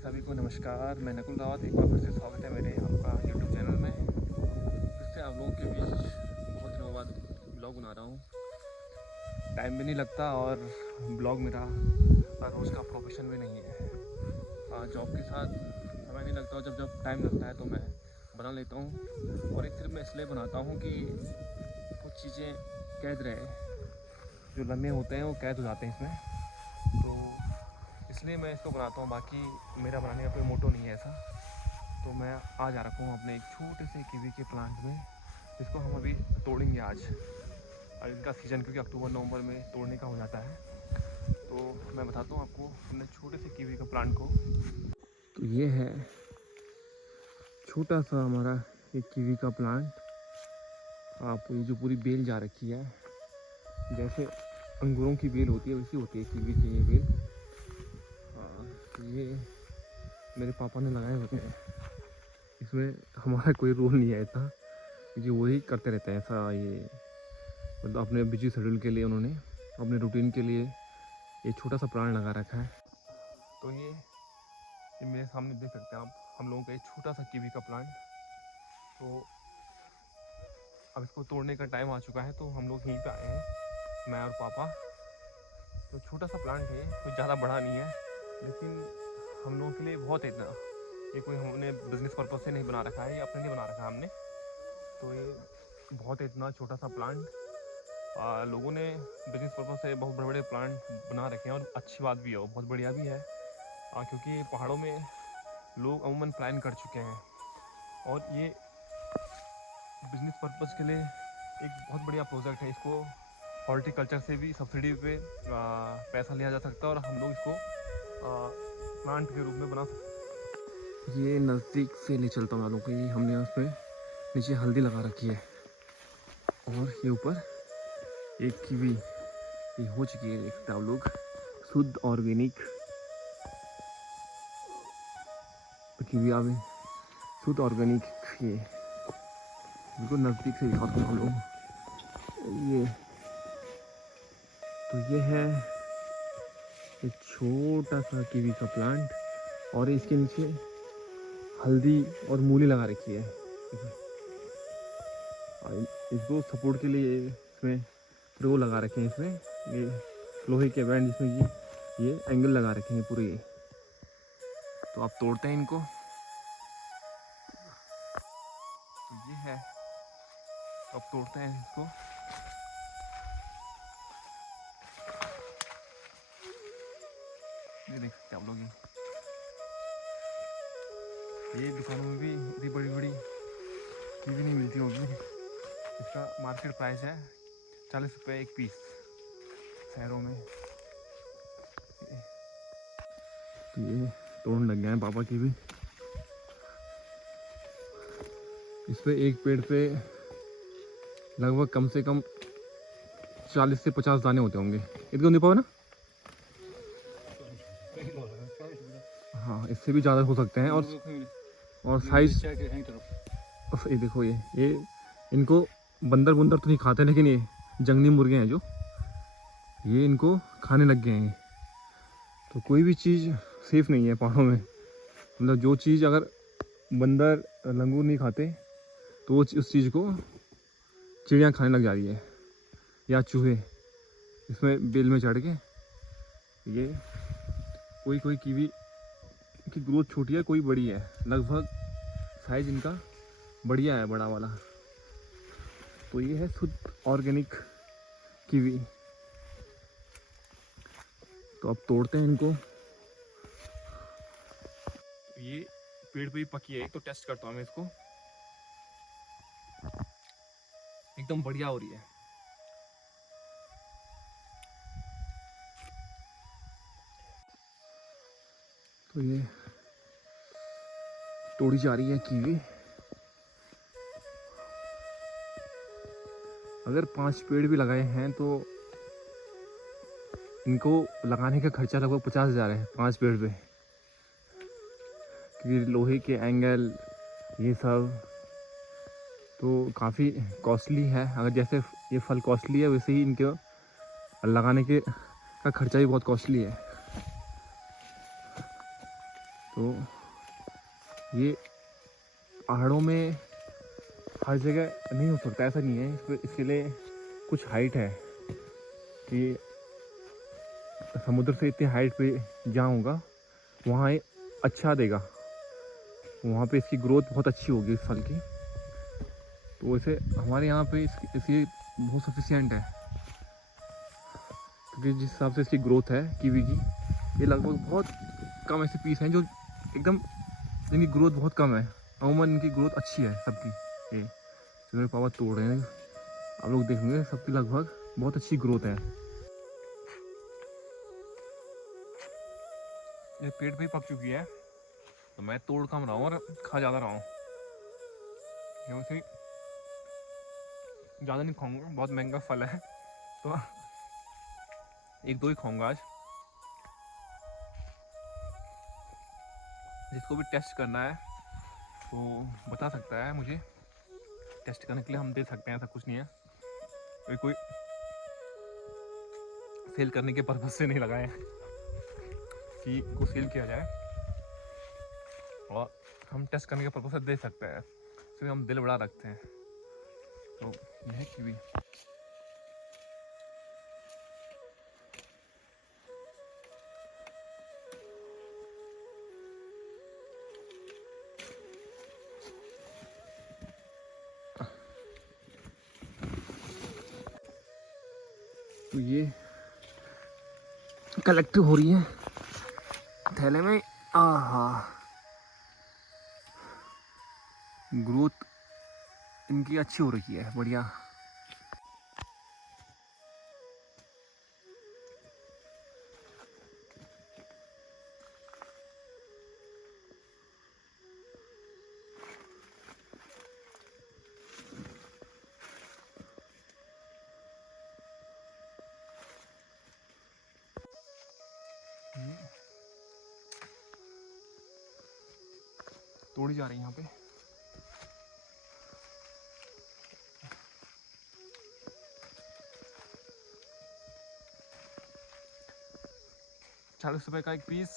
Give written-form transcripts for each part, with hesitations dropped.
सभी को नमस्कार। मैं नकुल रावत, एक बार फिर से स्वागत है मेरे आपका यूट्यूब चैनल में। फिर से आप लोगों के बीच बहुत दिनों बाद ब्लॉग बना रहा हूँ। टाइम भी नहीं लगता और ब्लॉग मेरा रोज़ का प्रोफेशन भी नहीं है। जॉब के साथ समय नहीं लगता और जब जब टाइम लगता है तो मैं बना लेता हूँ। और एक सिर्फ मैं इसलिए बनाता हूँ कि कुछ चीज़ें कैद रहे, जो लम्हे होते हैं वो कैद हो जाते हैं इसमें, तो इसलिए मैं इसको बनाता हूँ। बाकी मेरा बनाने का कोई मोटो नहीं है ऐसा। तो मैं आज आ रखा हूँ अपने एक छोटे से कीवी के प्लांट में, जिसको हम अभी तोड़ेंगे आज। और इनका सीज़न क्योंकि अक्टूबर नवंबर में तोड़ने का हो जाता है, तो मैं बताता हूँ आपको अपने छोटे से कीवी का प्लांट को। तो ये है छोटा सा हमारा एक कीवी का प्लांट। आप ये जो पूरी बेल जा रखी है, जैसे अंगूरों की बेल होती है वैसी होती है कीवी की ये बेल। ये मेरे पापा ने लगाए हुए हैं। इसमें हमारा कोई रोल नहीं है इतना, क्योंकि वही करते रहते हैं ऐसा। ये मतलब अपने बिजी शेड्यूल के लिए उन्होंने अपने रूटीन के लिए ये छोटा सा प्लांट लगा रखा है। तो ये मेरे सामने देख सकते हैं आप, हम लोगों का एक छोटा सा कीवी का प्लांट। तो अब इसको तोड़ने का टाइम आ चुका है, तो हम लोग यहीं पे आए हैं, मैं और पापा। तो छोटा सा प्लांट है, कोई ज़्यादा बड़ा नहीं है, लेकिन हम लोगों के लिए बहुत है इतना। ये कोई हमने बिज़नेस पर्पज़ से नहीं बना रखा है, ये अपने लिए बना रखा है हमने। तो ये बहुत इतना छोटा सा प्लांट, लोगों ने बिजनेस पर्पज़ से बहुत बड़े बड़े प्लांट बना रखे हैं, और अच्छी बात भी है, वो बहुत बढ़िया भी है। क्योंकि पहाड़ों में लोग अमूमन प्लान कर चुके हैं, और ये बिजनेस पर्पज़ के लिए एक बहुत बढ़िया प्रोजेक्ट है। इसको हॉर्टिकल्चर से भी सब्सिडी पे पैसा लिया जा सकता है, और हम लोग इसको प्लांट के रूप में बना सकते हैं। ये नज़दीक से ले चलता हूँ वालों को। ये हमने उसमें नीचे हल्दी लगा रखी है, और ये ऊपर एक कीवी ये हो चुकी है, देखते आप लोग। शुद्ध ऑर्गेनिक कीवी आ गई, शुद्ध ऑर्गेनिक। ये बिल्कुल नज़दीक से दिखाते हैं हम लोग। ये तो ये है एक छोटा सा कीवी का प्लांट, और इसके नीचे हल्दी और मूली लगा रखी है। और इसको सपोर्ट के लिए इसमें वो लगा रखे हैं, इसमें ये लोहे के बैंड, जिसमें ये एंगल लगा रखे हैं पूरे। तो आप तोड़ते हैं इनको। तो ये है, तो अब तोड़ते हैं इसको। ये देख सकते हैं आप लोग, ये दुकानों में भी इतनी बड़ी बड़ी कीवी नहीं मिलती होगी। इसका मार्केट प्राइस है 40 रुपये एक पीस शहरों में। तो ये तोड़ने लग गए हैं पापा की भी। इस पे एक पेड़ पे लगभग कम से कम 40 से 50 दाने होते होंगे। इतने नहीं पाओ ना? हाँ, इससे भी ज़्यादा हो सकते हैं। और साइज ये देखो, ये इनको बंदर बुंदर तो नहीं खाते, लेकिन ये जंगली मुर्गे हैं जो ये इनको खाने लग गए हैं। तो कोई भी चीज़ सेफ़ नहीं है पहाड़ों में। मतलब जो चीज़ अगर बंदर लंगूर नहीं खाते, तो वो उस चीज़ को चिड़ियाँ खाने लग जा रही है, या चूहे इसमें बेल में चढ़ के। ये कोई कीवी की ग्रोथ छोटी है, कोई बड़ी है, लगभग साइज इनका बढ़िया है, बड़ा वाला। तो ये है शुद्ध ऑर्गेनिक कीवी। तो अब तोड़ते हैं इनको। ये पेड़ पे ही पकी है, तो टेस्ट करता हूँ मैं इसको। एकदम बढ़िया हो रही है। तो ये तोड़ी जा रही है कीवी। अगर 5 पेड़ भी लगाए हैं तो इनको लगाने का खर्चा लगभग 50,000 है 5 पेड़ पे, क्योंकि लोहे के एंगल ये सब तो काफ़ी कॉस्टली है। अगर जैसे ये फल कॉस्टली है, वैसे ही इनके लगाने के का खर्चा भी बहुत कॉस्टली है। तो ये पहाड़ों में हर जगह नहीं हो सकता, ऐसा नहीं है। इसके लिए कुछ हाइट है कि समुद्र से इतनी हाइट पे जहाँ होगा वहाँ ये अच्छा देगा, वहाँ पे इसकी ग्रोथ बहुत अच्छी होगी इस फल की। तो वैसे हमारे यहाँ पे इसकी बहुत सफिशिएंट है, क्योंकि जिस हिसाब से इसकी ग्रोथ है कीवी की, ये लगभग बहुत कम ऐसे पीस हैं जो एकदम, इनकी ग्रोथ बहुत कम है। अमूमन इनकी ग्रोथ अच्छी है सबकी। ये जो मेरे पापा तोड़ रहे हैं, आप लोग देखेंगे सबकी लगभग बहुत अच्छी ग्रोथ है। ये पेड़ पे ही पक चुकी है, तो मैं तोड़ कम रहा हूँ और खा ज़्यादा रहा हूँ। वैसे ज़्यादा नहीं खाऊंगा, बहुत महंगा फल है, तो एक दो ही खाऊंगा आज। जिसको भी टेस्ट करना है तो बता सकता है मुझे, टेस्ट करने के लिए हम दे सकते हैं, ऐसा कुछ नहीं है। कोई सेल करने के पर्पज से नहीं लगाए हैं कि को सेल किया जाए, और हम टेस्ट करने के पर्पज से दे सकते हैं, इसलिए हम दिल बड़ा रखते हैं। तो यह है कीवी। तो ये कलेक्ट हो रही है थैले में। आहा, ग्रोथ इनकी अच्छी हो रही है, बढ़िया। तोड़ी जा रही है यहाँ पे। ₹40 का एक पीस।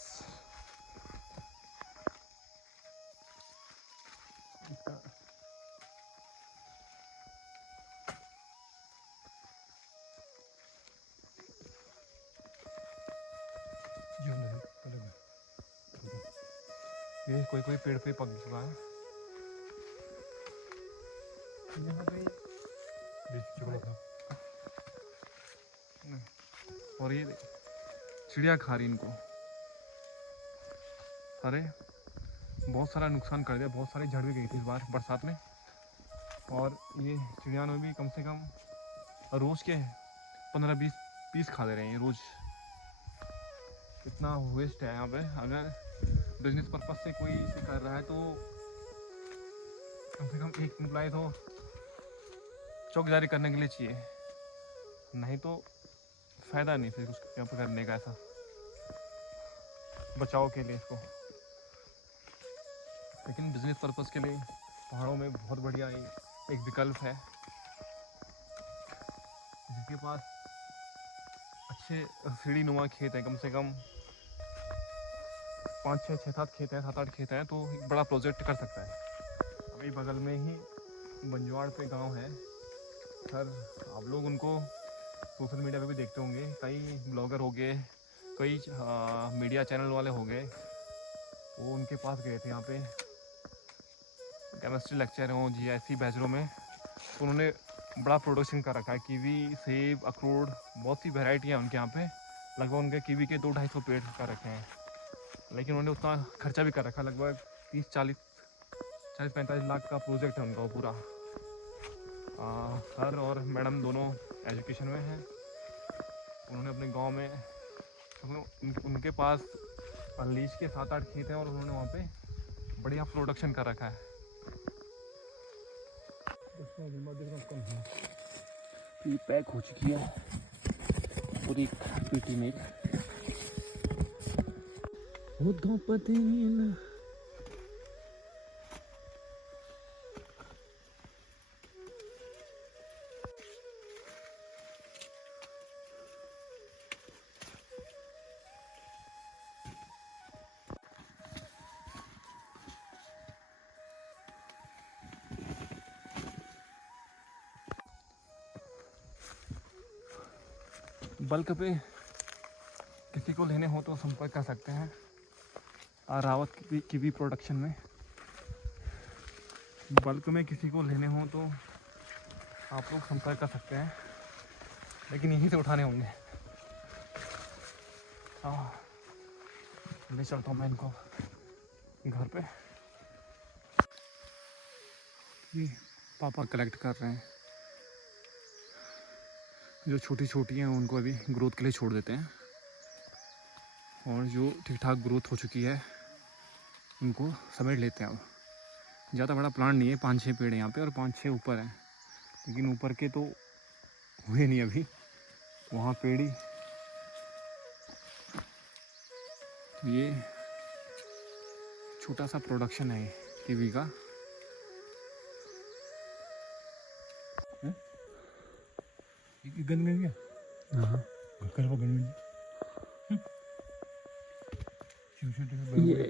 ये कोई कोई पेड़ पे पक चुका है। यहाँ पे और ये चिड़िया खा रही इनको। अरे बहुत सारा नुकसान कर दिया, बहुत सारी झड़ भी गई थी इस बार बरसात में। और ये चिड़िया ने भी कम से कम रोज़ के 15-20 पीस खा दे रहे हैं ये रोज़। इतना वेस्ट है यहाँ पे। अगर बिजनेस पर्पज से कोई इसे कर रहा है तो कम से कम एक एम्प्लॉय तो चौकीदारी करने के लिए चाहिए, नहीं तो फ़ायदा नहीं फिर उसको यहाँ पर करने का, ऐसा बचाव के लिए इसको। लेकिन बिजनेस पर्पज़ के लिए पहाड़ों में बहुत बढ़िया एक विकल्प है। जिसके पास अच्छे सीढ़ी नुमा खेत है, कम से कम 5-6-7 खेत हैं, 7-8 खेत हैं, तो एक बड़ा प्रोजेक्ट कर सकता है। अभी बगल में ही बंजवाड़ पे गांव है सर, आप लोग उनको सोशल मीडिया पे भी देखते होंगे। कई ब्लॉगर हो गए, कई मीडिया चैनल वाले हो गए, वो उनके पास गए थे यहाँ पे केमिस्ट्री लेक्चर हो, GIC बैचलर में। तो उन्होंने बड़ा प्रोडक्शन कर रखा है, कीवी, सेब, अखरोट, बहुत सी वैरायटी है उनके यहाँ पे। लगभग उनके कीवी के 200-250 पेड़ कर रखे हैं। लेकिन उन्होंने उतना खर्चा भी कर रखा है, लगभग 40-45 लाख का प्रोजेक्ट है उनका वो पूरा। सर और मैडम दोनों एजुकेशन में हैं। उन्होंने अपने गांव में उनके पास लीज के 7-8 खेत हैं, और उन्होंने वहाँ पे बढ़िया प्रोडक्शन कर रखा है। ये पैक हो चुकी है पूरी पेटी में। बल्क पे किसी को लेने हो तो संपर्क कर सकते हैं। रावत की भी प्रोडक्शन में बल्क में किसी को लेने हो तो आप लोग संपर्क कर सकते हैं, लेकिन यहीं से उठाने होंगे। ले चलता हूँ मैं इनको घर पे। ये पापा कलेक्ट कर रहे हैं। जो छोटी छोटी हैं उनको अभी ग्रोथ के लिए छोड़ देते हैं, और जो ठीक ठाक ग्रोथ हो चुकी है उनको समेट लेते हैं। अब ज़्यादा बड़ा प्लांट नहीं है, 5-6 पेड़ हैं यहाँ पे और 5-6 ऊपर हैं, लेकिन ऊपर के तो हुए नहीं अभी, वहाँ पेड़ ही। तो ये छोटा सा प्रोडक्शन है कीवी का। गन में गया कल वो गन में ये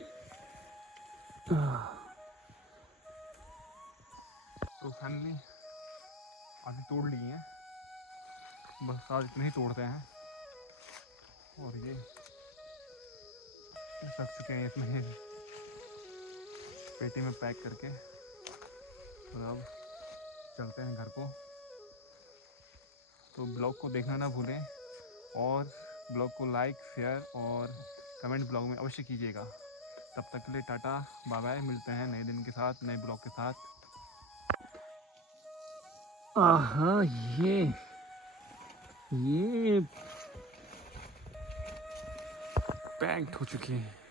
तो फाइनली आधी तोड़ ली है, बस आज इतने ही तोड़ते हैं। और ये रख चुके हैं इसमें पेटी में पैक करके, और अब चलते हैं घर को। तो ब्लॉग को देखना ना भूलें, और ब्लॉग को लाइक, शेयर और कमेंट ब्लॉग में अवश्य कीजिएगा। तब तक के लिए टाटा बाय बाय, मिलते हैं नए दिन के साथ, नए ब्लॉग के साथ। आहा, ये पैक्ड हो चुके हैं।